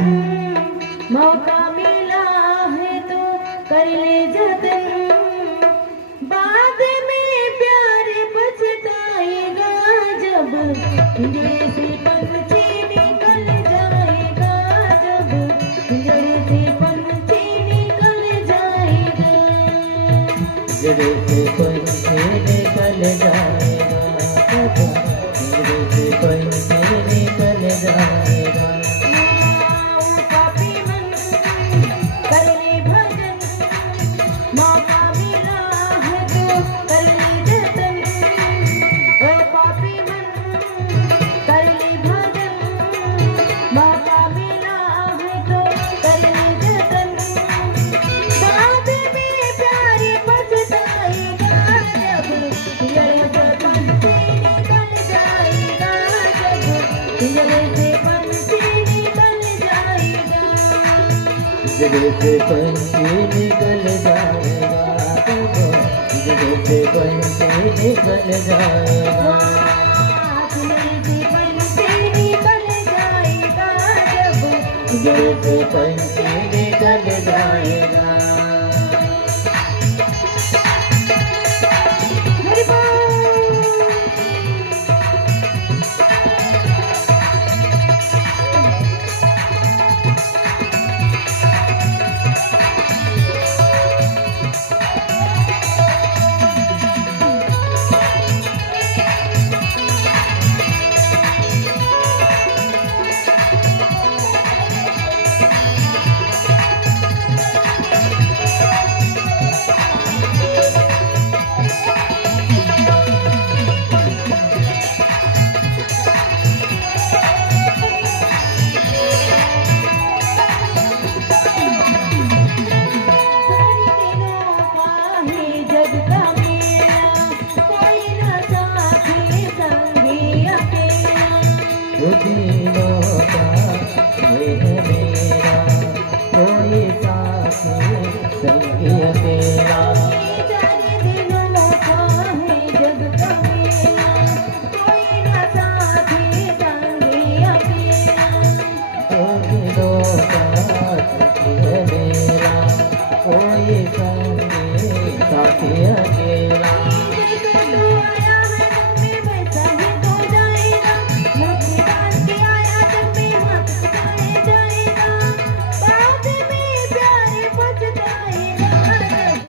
मौका मिला है तो कर ले जतन, बाद में प्यार पछताएगा जब पिंजरे से पंछी निकल जाएगा, जब पिंजरे से पंछी निकल जाएगा, पिंजरे से पंछी निकल जाएगा, पिंजरे से पंछी निकल जाएगा। पापी मन कर ले भजन, मौका मिला है तो कर ले जतन, ओ पापी मन कर ले भजन, मौका मिला है तो कर ले जतन, बाद में प्यार पछताएगा जब पिंजरे से पंछी निकल जाएगा, जब पिंजरे से पंछी निकल जाएगा, पिंजरे से पंछी निकल जाएगा, पिंजरे से पंछी निकल जाएगा। पिंजरे से पंछी निकल जाएगा, जब पिंजरे से पंछी निकल जाएगा। हरि बोल। जग का मेला कोई न साथी संगी अकेला, दिनों का